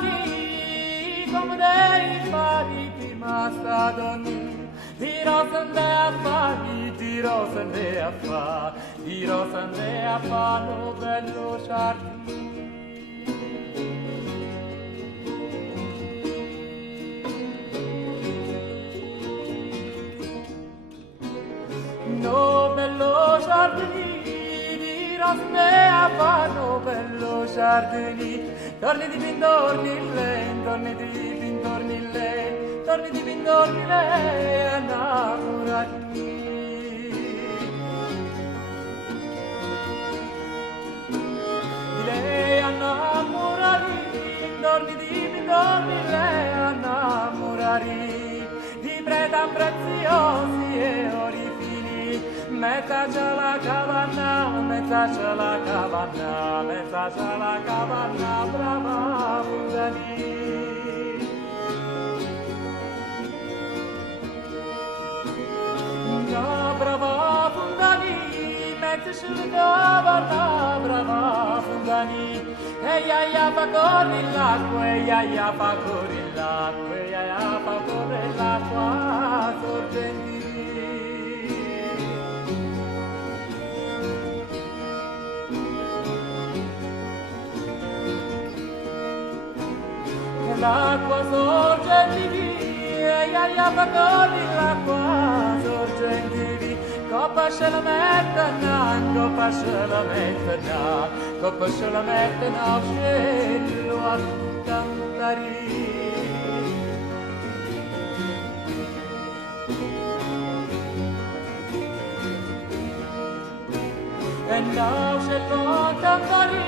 funghi come dei fari di mastadoni, di rosa a fari, di rosa a fa, di rosa a fa, no bello giardino. No bello giardini, di rosne a fanno bello giardini, torni di pindorni lei, torni di pindorni lei, torni di pindorni lei, innamorati. Di lei innamorati, torni di pindorni lei, innamorati, di preta preziosi e ori. Mezza c'è la cavanna, mezza c'è la cavanna, mezza c'è la cavanna, brava Fungani. No, brava Fungani, mezza c'è la cavanna, brava Fungani. Eia fa corri l'acqua, eia fa corri l'acqua, eia fa corri l'acqua, sorgenti. L'acqua sorge di via, fa corri l'acqua sorge di via, coppa se la mettena, coppa se la mettena, coppa se la mettena, scello a cantare. E now scello a cantare,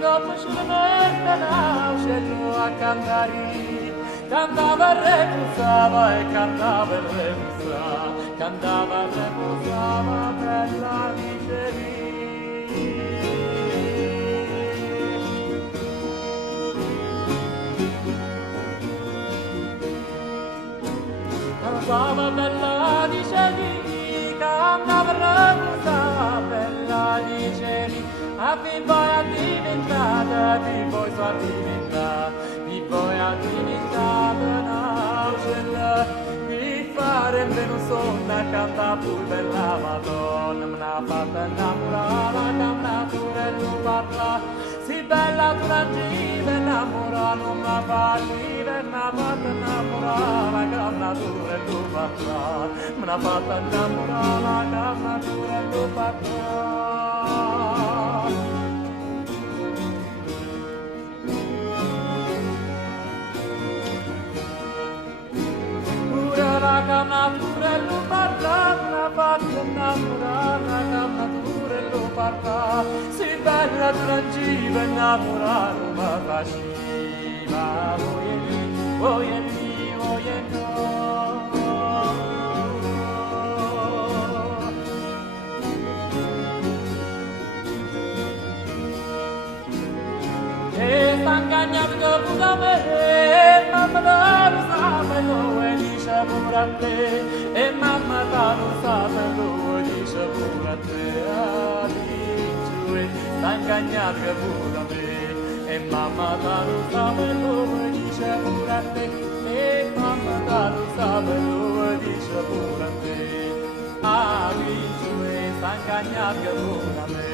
dopo se la mettena, scello a cantare. Cantava e repusava e cantava e repusava, cantava e repusava, bella dicevi. Cantava bella dicevi, cantava e repusava, bella dicevi. A vi voi a diventare, vi voi so a diventare, vi voi a diventare un'angela, vi fare meno sonna, canta pur bella Madonna, me n'ha fatta innamorare, canta pure e non parla, si bella tu la gira innamorare, non mi fa gira, me n'ha fatta innamorare, canta pure e non parla, me n'ha fatta innamorare, canta pure e non parla. La canna pure lo parla, una fatta innamorata, la canna pure lo parla, si bella trangiva innamorata, ma faceva, voi e lì, voi e no. E s'angagnato dopo da me, mamma da lo sapevo e dice pure a te, e mamma da lo sapevo e dice pure a te, adigiù, s'angagnato pure da me, e mamma da lo sapevo e dice pure a te, e mamma da lo sapevo e dice pure a te, adigiù, s'angagnato pure a me.